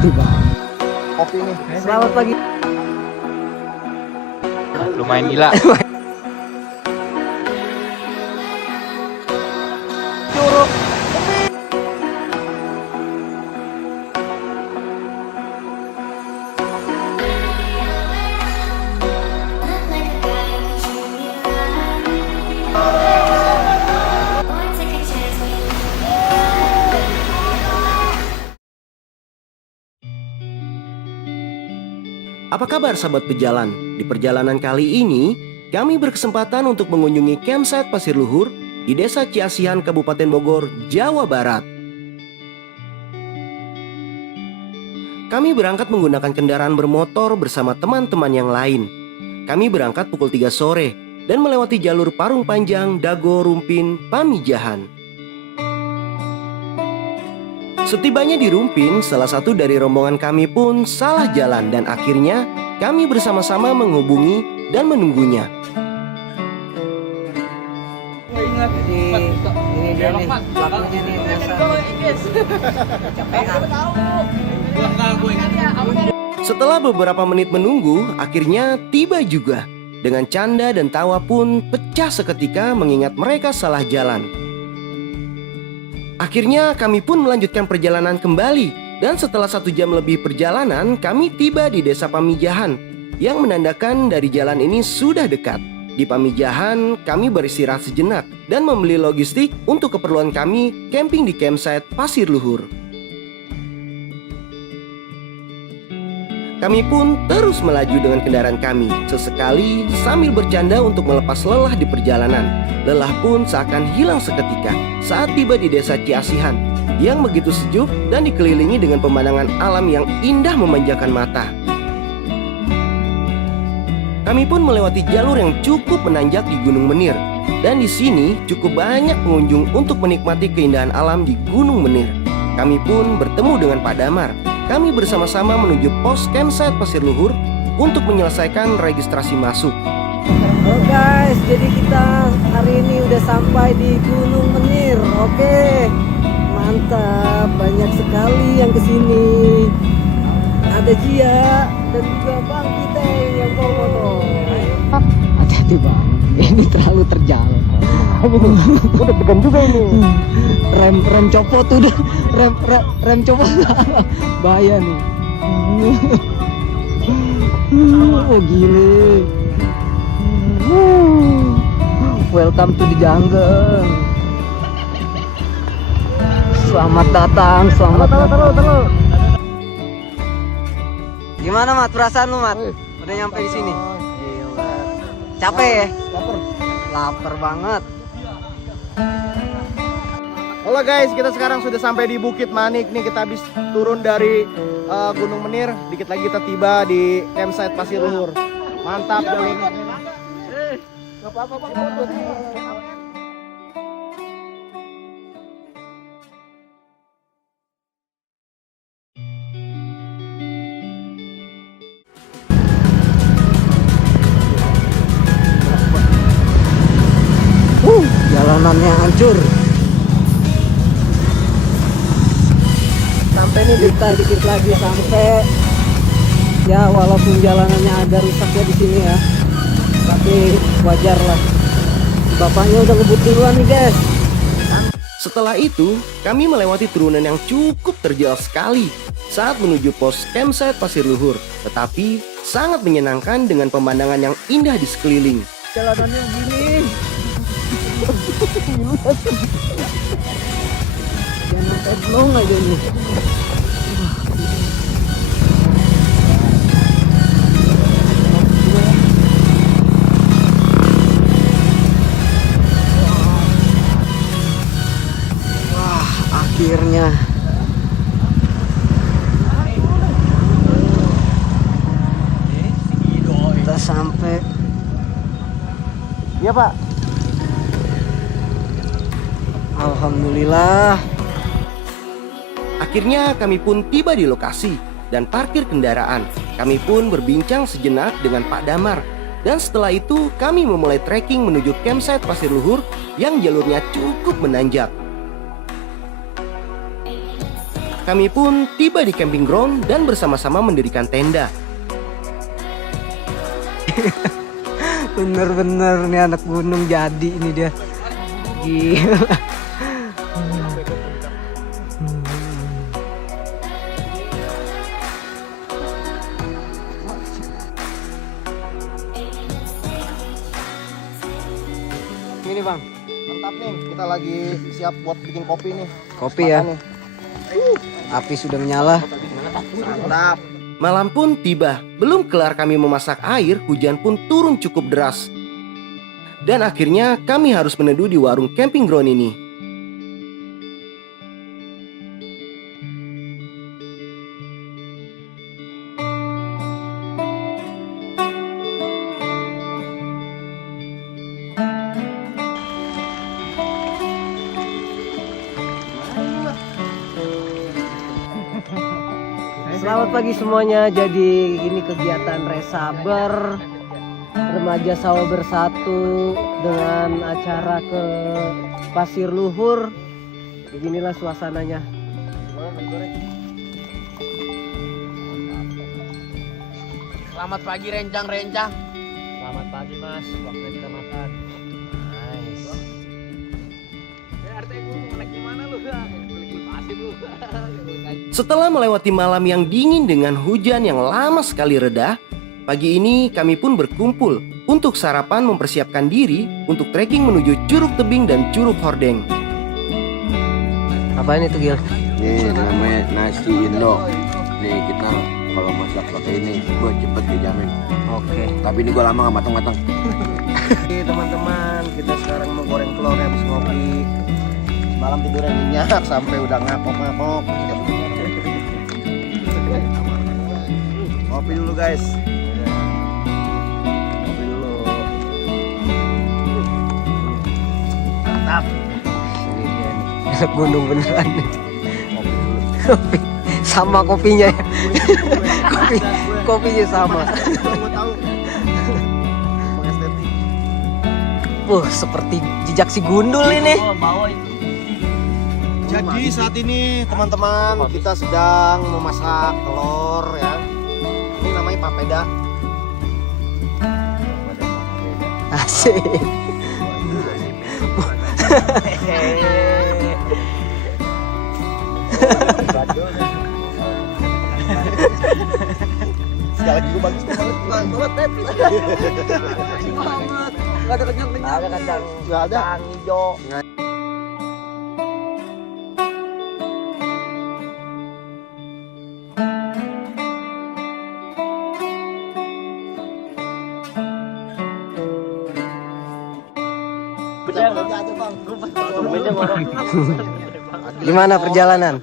Hati-hati bang. Kopi nih. Selamat pagi. Lumayan gila. Curug. Apa kabar sahabat pejalan? Di perjalanan kali ini, kami berkesempatan untuk mengunjungi campsite Pasir Luhur di Desa Ciasihan, Kabupaten Bogor, Jawa Barat. Kami berangkat menggunakan kendaraan bermotor bersama teman-teman yang lain. Kami berangkat pukul 3 sore dan melewati jalur Parung Panjang, Dago, Rumpin, Pamijahan. Setibanya di Rumpin, salah satu dari rombongan kami pun salah jalan dan akhirnya kami bersama-sama menghubungi dan menunggunya. Ini dia nih, pelakunya nih Setelah beberapa menit menunggu, akhirnya tiba juga. Dengan canda dan tawa pun pecah seketika mengingat mereka salah jalan. Akhirnya kami pun melanjutkan perjalanan kembali. Dan setelah 1 jam lebih perjalanan, kami tiba di Desa Pamijahan, yang menandakan dari jalan ini sudah dekat. Di Pamijahan, kami beristirahat sejenak dan membeli logistik untuk keperluan kami camping di campsite Pasir Luhur. Kami pun terus melaju dengan kendaraan kami, sesekali sambil bercanda untuk melepas lelah di perjalanan. Lelah pun seakan hilang seketika saat tiba di Desa Ciasihan yang begitu sejuk dan dikelilingi dengan pemandangan alam yang indah memanjakan mata. Kami pun melewati jalur yang cukup menanjak di Gunung Menir, dan di sini cukup banyak pengunjung untuk menikmati keindahan alam di Gunung Menir. Kami pun bertemu dengan Pak Damar. Kami bersama-sama menuju pos campsite Pasir Luhur untuk menyelesaikan registrasi masuk. Halo guys, jadi kita hari ini udah sampai di Gunung Menir. Oke, mantap, banyak sekali yang kesini. Ada Jia dan juga Bang kita yang bawa motor. Hati-hati bang, ini terlalu terjal. Udah tekan juga ini. Rem copot tuh udah, rem copot. Bahaya nih. Oh gile. Welcome to the jungle. Selamat datang, selamat datang. Gimana Mat, perasaan lu Mat? Udah nyampe di sini? Gila. Capek ya? Lapar banget. Halo guys, kita sekarang sudah sampai di Bukit Manik nih. Kita habis turun dari Gunung Menir. Dikit lagi kita tiba di campsite Pasir Luhur. Mantap jalurnya. Gak apa-apa Bang. Jalanannya hancur. Sampai nih kita dikit lagi sampai. Ya walaupun jalanannya agak rusak ya di sini ya, tapi wajar lah. Bapaknya udah ngebut duluan nih guys. Setelah itu, kami melewati turunan yang cukup terjal sekali saat menuju pos campsite Pasir Luhur, tetapi sangat menyenangkan dengan pemandangan yang indah di sekeliling. Jalanannya begini. Jangan sampai blong aja nih. Wah, akhirnya kita sampai. Iya Pak. Alhamdulillah. Akhirnya kami pun tiba di lokasi dan parkir kendaraan. Kami pun berbincang sejenak dengan Pak Damar. Dan setelah itu kami memulai trekking menuju campsite Pasir Luhur yang jalurnya cukup menanjak. Kami pun tiba di camping ground dan bersama-sama mendirikan tenda. Bener-bener nih anak gunung jadi ini dia. Gila. Ini bang, Mantap nih, kita lagi siap buat bikin kopi nih. kopi ya. Makan nih. Api sudah menyala. Mantap. Malam pun tiba, belum kelar kami memasak air, hujan pun turun cukup deras. Dan akhirnya kami harus meneduh di warung camping ground ini. Selamat pagi semuanya. Jadi ini kegiatan Resaber Remaja Sawah Bersatu dengan acara ke Pasir Luhur. Beginilah suasananya. Selamat pagi rencang-rencang. Selamat pagi mas, waktu kita makan. Nice. Setelah melewati malam yang dingin dengan hujan yang lama sekali reda, pagi ini kami pun berkumpul untuk sarapan mempersiapkan diri untuk trekking menuju Curug Tebing dan Curug Hordeng. Apa ini tuh Gil? Ini namanya nasi Indo. Nih kita kalau masak pakai ini gue cepet dijamin. Oke. Tapi ini gue lama gak matang-matang. Teman-teman, kita sekarang mau goreng telur habis ngopi. Malam tidurnya nyenyak sampai udah ngapok-ngapok. Ngopi dulu guys. Ngopi dulu. Mantap. Ini dia nih. Anak gunung beneran nih. Ngopi dulu. Kopi. Sama kopinya ya. Kopinya sama. Gue tahu. Mau estetik. Seperti jejak si gundul ini. Jadi saat ini teman-teman kita sedang memasak telur ya. Ini namanya papeda. Asik. Sekali lagi gue bagus banget. Banget. Gak ada kenyang-kenyang. Ada kacang. Gak ada. Kacang hijau. Gimana perjalanan?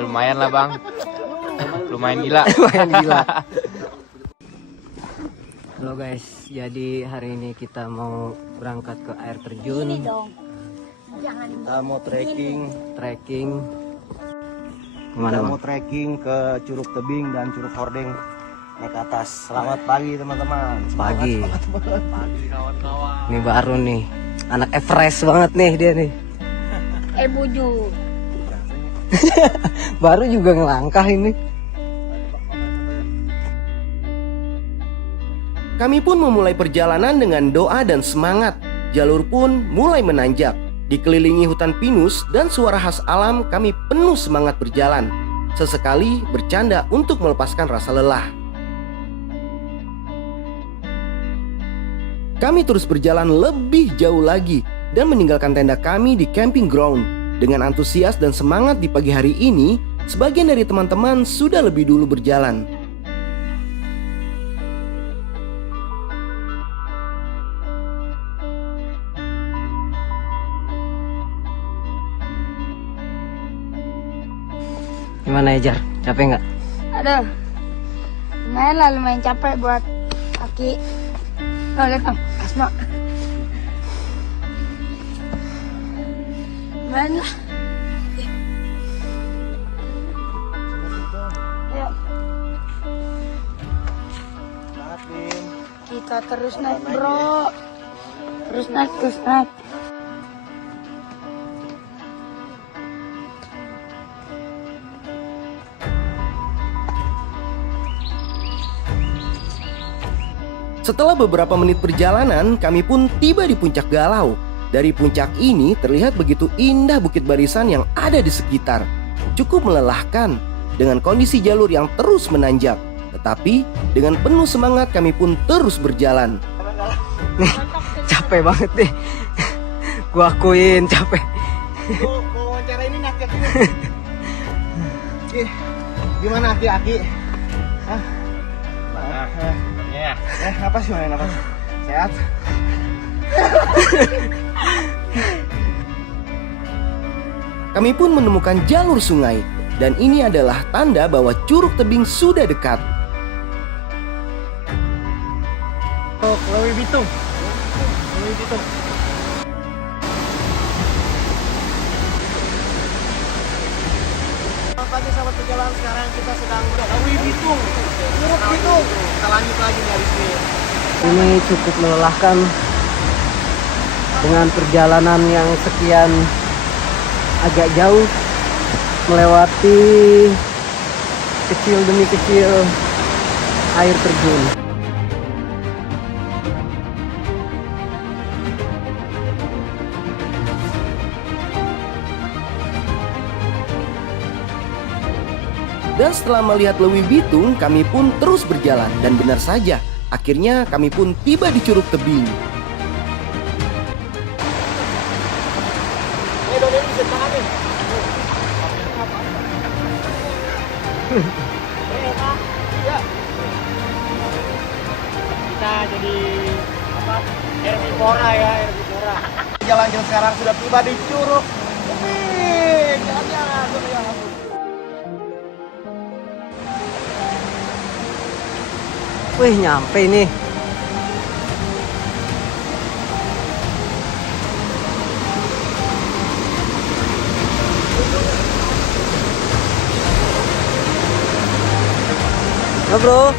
Lumayan lah bang. Lumayan gila. Lumayan gila. Halo guys, jadi hari ini kita mau berangkat ke air terjun. Kita mau trekking. Gimana Kita bang? mau trekking ke Curug Tebing dan Curug Hordeng. Naik ke atas. Selamat pagi teman-teman. Pagi. Pagi kawan-kawan. Ini baru nih, anak Everest banget nih dia nih. Buju. Baru juga ngelangkah ini. Kami pun memulai perjalanan dengan doa dan semangat. Jalur pun mulai menanjak. Dikelilingi hutan pinus dan suara khas alam, kami penuh semangat berjalan. Sesekali bercanda untuk melepaskan rasa lelah. Kami terus berjalan lebih jauh lagi dan meninggalkan tenda kami di camping ground. Dengan antusias dan semangat di pagi hari ini, sebagian dari teman-teman sudah lebih dulu berjalan. Gimana ya Jar? Capek nggak? Aduh. Lumayan lah, lumayan capek buat kaki. Oh, lihat Bang, Asma. Lumayan lah. Yuk, kita terus naik bro. Terus naik. Setelah beberapa menit perjalanan, kami pun tiba di puncak Galau. Dari puncak ini terlihat begitu indah bukit barisan yang ada di sekitar. Cukup melelahkan dengan kondisi jalur yang terus menanjak. Tetapi dengan penuh semangat kami pun terus berjalan. Nih, capek banget nih. Gua akuin capek. Wawancara ini Aki. Gimana Aki? Hah? Ya. Napas gimana napas? Sehat? Kami pun menemukan jalur sungai. Dan ini adalah tanda bahwa Curug Tebing sudah dekat. Lewi Bitung. Selamat pagi sahabat perjalanan, sekarang kita sedang Lewi Bitung. Curug Bitung. Kita lanjut lagi nih habis ini. Ini cukup melelahkan dengan perjalanan yang sekian agak jauh, melewati kecil demi kecil air terjun. Dan setelah melihat Lewi Bitung, kami pun terus berjalan. Dan benar saja, akhirnya kami pun tiba di Curug Tebing. Kita jadi apa? Herbivora ya, herbivora. Jalan-jalan sekarang sudah tiba di Curug Tebing. Jalan-jalan. Wih, nyampe nih. Ya, bro.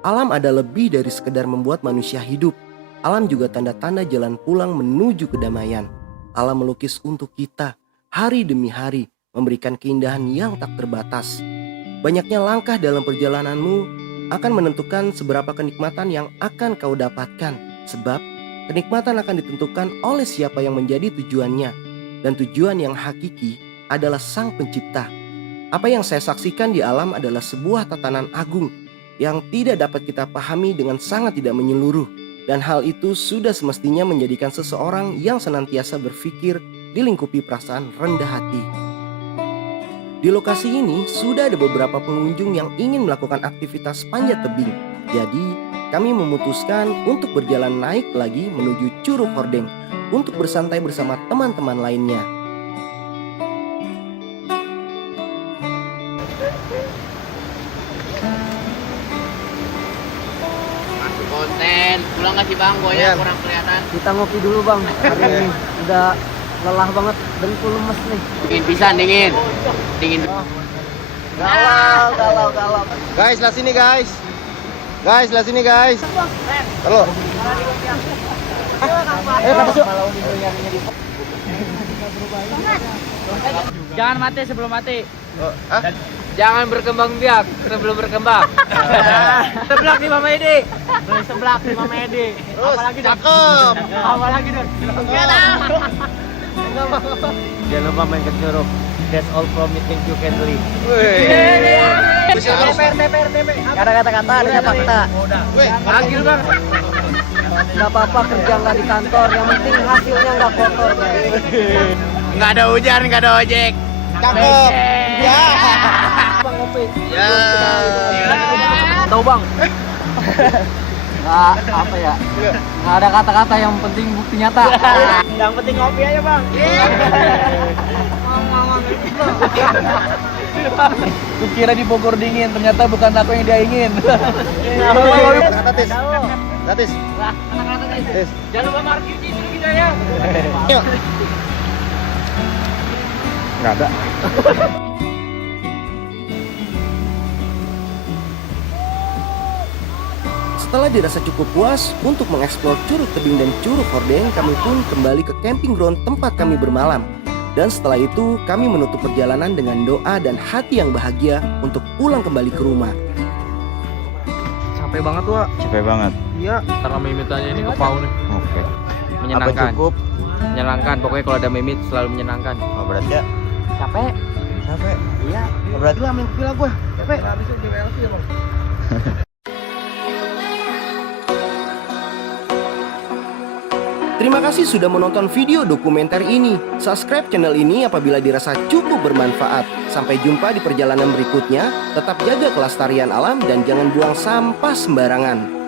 Alam ada lebih dari sekedar membuat manusia hidup. Alam juga tanda-tanda jalan pulang menuju kedamaian. Alam melukis untuk kita, hari demi hari, memberikan keindahan yang tak terbatas. Banyaknya langkah dalam perjalananmu akan menentukan seberapa kenikmatan yang akan kau dapatkan. Sebab, kenikmatan akan ditentukan oleh siapa yang menjadi tujuannya. Dan tujuan yang hakiki adalah Sang Pencipta. Apa yang saya saksikan di alam adalah sebuah tatanan agung yang tidak dapat kita pahami dengan sangat tidak menyeluruh. Dan hal itu sudah semestinya menjadikan seseorang yang senantiasa berpikir dilingkupi perasaan rendah hati. Di lokasi ini sudah ada beberapa pengunjung yang ingin melakukan aktivitas panjat tebing. Jadi kami memutuskan untuk berjalan naik lagi menuju Curug Hordeng untuk bersantai bersama teman-teman lainnya. Konten, pulang nggak sih bang? Goyang kurang kelihatan. Kita ngopi dulu, Bang. Hari ini udah lelah banget, dengkul lemes nih. Dingin pisan, dingin. Galau. Guys, lah sini guys. Halo. Jangan mati sebelum mati. Jangan berkembang biak sebelum berkembang. Seblak 5 Medi. Beli seblak 5 Medi. Apalagi Cakep. Apalagi dong. Jangan lupa main ke Curug. That's all from me, thank you Kenli. Ada kata-kata, ada fakta. Panggil bang. Gak apa-apa kerja nggak di kantor, yang penting hasilnya nggak kotor, guys. Nggak ada hujan, nggak ada ojek. Cakep. Ya. Bang ngopi. Ya. Tahu bang? Nggak apa ya? Nggak ada kata-kata, yang penting bukti nyata. Yang penting ngopi aja, Bang. Gue kira di Bogor dingin, ternyata bukan aku yang dia ingin. Gratis. Gratis. Tis. Jangan lupa parkir di sini kita ya. Yuk. Nggak ada. Setelah dirasa cukup puas untuk mengeksplor Curug Tebing dan Curug Hordeng, kami pun kembali ke camping ground tempat kami bermalam. Dan setelah itu, kami menutup perjalanan dengan doa dan hati yang bahagia untuk pulang kembali ke rumah. Capek banget, Wak. Capek banget. Iya. Karena mimitanya ini ke pau nih. Oke. Menyenangkan. Apa cukup? Menyenangkan. Pokoknya kalau ada mimit selalu menyenangkan. Oh, berarti ya Capek. Capek. Iya. Berarti lah main kepila gue. Capek. Terima kasih sudah menonton video dokumenter ini. Subscribe channel ini apabila dirasa cukup bermanfaat. Sampai jumpa di perjalanan berikutnya. Tetap jaga kelestarian alam dan jangan buang sampah sembarangan.